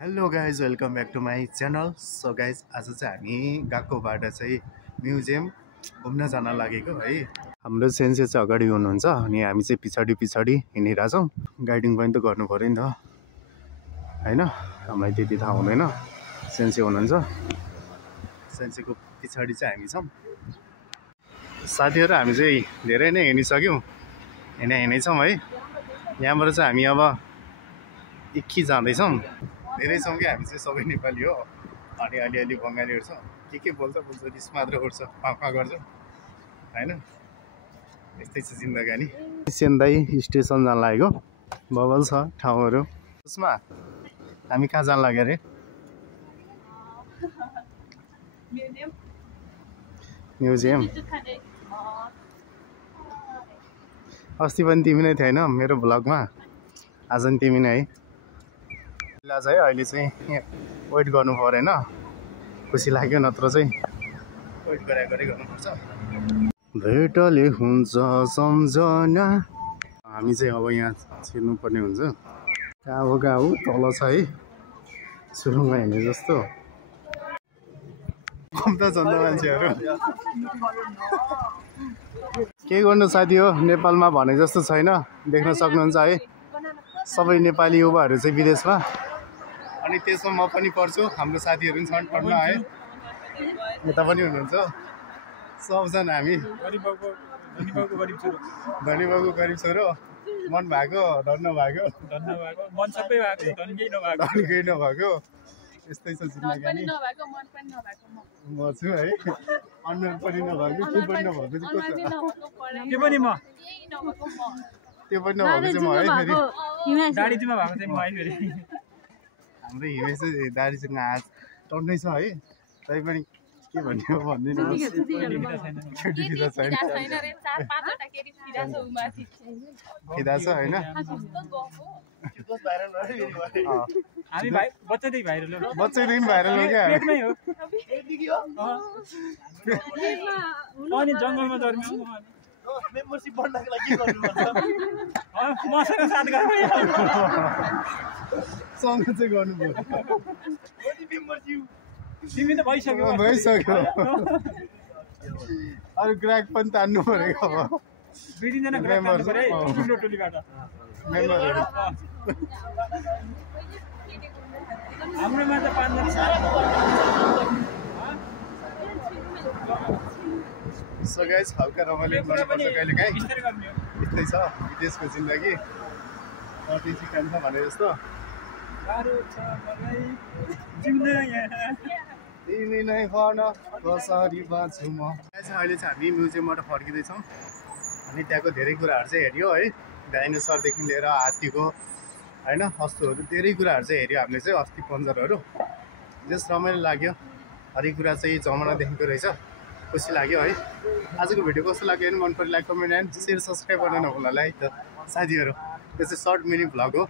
Hello guys welcome back to my channel. So guys आज चाहिँ हामी गएको बाटो चाहिँ म्युजियम घुम्न जान लागेको है। हाम्रो सेन्से चाहिँ अगाडि हुनुहुन्छ अनि हामी चाहिँ पछाडि पछाडि हिँडिरहेछौँ। गाइडिङ पनि त गर्नु पऱ्यो नि त होइन, हामीलाई त्यति थाहा हुँदैन। सेन्से हुनुहुन्छ, सेन्सेको पछाडि चाहिँ हामी छौँ। साथीहरू हामी चाहिँ धेरै नै हिँडिसक्यौँ, हिँडेछौँ है। यहाँबाट चाहिँ हामी अब इक्खी जाँदैछौँ। धेरै छौँ कि हामी चाहिँ सबै नेपाली हो अनि अलिअलि बङ्गालीहरू छ। के बोल्छ रिस मात्र उठ्छ, पापा गर्छ होइन। यस्तै छ जिन्दगानी। सेन्दाई स्टेसन जान लागेको, बबल छ ठाउँहरू। उसमा हामी कहाँ जान लाग्यो अरे? म्युजियम। अस्ति पनि तिमी नै थिएन मेरो भ्लगमा, आज पनि तिमी नै है। आज है अहिले चाहिँ वेट गर्नु परेन, खुसी लाग्यो, नत्र चाहिँ वेट गरे गर्नुपर्छ। भेटले हुन्छ सम्झना। हामी चाहिँ अब यहाँ छिर्नुपर्ने हुन्छ। कहाँ तल छ है, सुरुङमा हिँड्ने जस्तो। कम्ता छन् त मान्छेहरू। के गर्नु साथी हो, नेपालमा भने जस्तो छैन, देख्न सक्नुहुन्छ है। सबै नेपाली युवाहरू चाहिँ विदेशमा, अनि त्यसमा म पनि पढ्छु। हाम्रो साथीहरू पनि छन् पढ्न है, यता पनि हुनुहुन्छ। सबजना हामी धनी बाबुको गरिब छोरो, मन भएको धन नभएको, मन सबै भएको धन केही नभएको। यस्तै छ जिन्दगी। म छु है, अनुहार पनि नभएको, के पनि नभएको चाहिँ त्यो पनि म त्यो पनि नभएको चाहिँ म है। फेरि दाढी चाहिँ भएको चाहिँ म फेरि हाम्रो हिमेश चाहिँ दाढीसँग हात टन्नै छ है। तै पनि के भन्ने हो भन्दिनँ, केटी फिदा छैन, फिदा छ होइन। हामी भाइ बच्चादेखि भाइरल हो, बच्चैदेखि भाइरल हो क्या। अनि जङ्गलमा जन्मियौँ, मेम्बरसिप बढ्नको लागि के गर्नुपर्छ? मसँग साथ गर्नु, सँग चाहिँ गर्नु पर्यो। तिमी त भइसक्यो अरू ग्राहक पनि तान्नु पऱ्यो। अब 2-3 जना ग्राहक तान्नु पऱ्यो है ठुलो टोलीबाट। मेम्बरहरू हाम्रोमा त 5 जना। सो गाइस हल्का रमाइलो गर्नुपर्छ कहिले काहीँ। यस्तै छ विदेशको जिन्दगी, परदेशी खान्छ भने जस्तो। तिमी नै भन कसरी बाँच्छु म। अहिले चाहिँ हामी म्युजियमबाट फर्किँदैछौँ अनि त्यहाँको धेरै कुराहरू चाहिँ हेऱ्यो है। डाइनोसरदेखि लिएर हात्तीको होइन वस्तुहरू धेरै कुराहरू चाहिँ हेऱ्यो हामीले चाहिँ। अस्ति पन्जरहरू जस रमाइलो लाग्यो। हरेक कुरा चाहिँ जमानादेखिको रहेछ, खुसी लाग्यो है। आजको भिडियो कस्तो लाग्यो भने मन पऱ्यो like comment and share subscribe गर्न नभुल्नु होला है त साथीहरू। यो चाहिँ सर्ट मिनी भ्लग हो।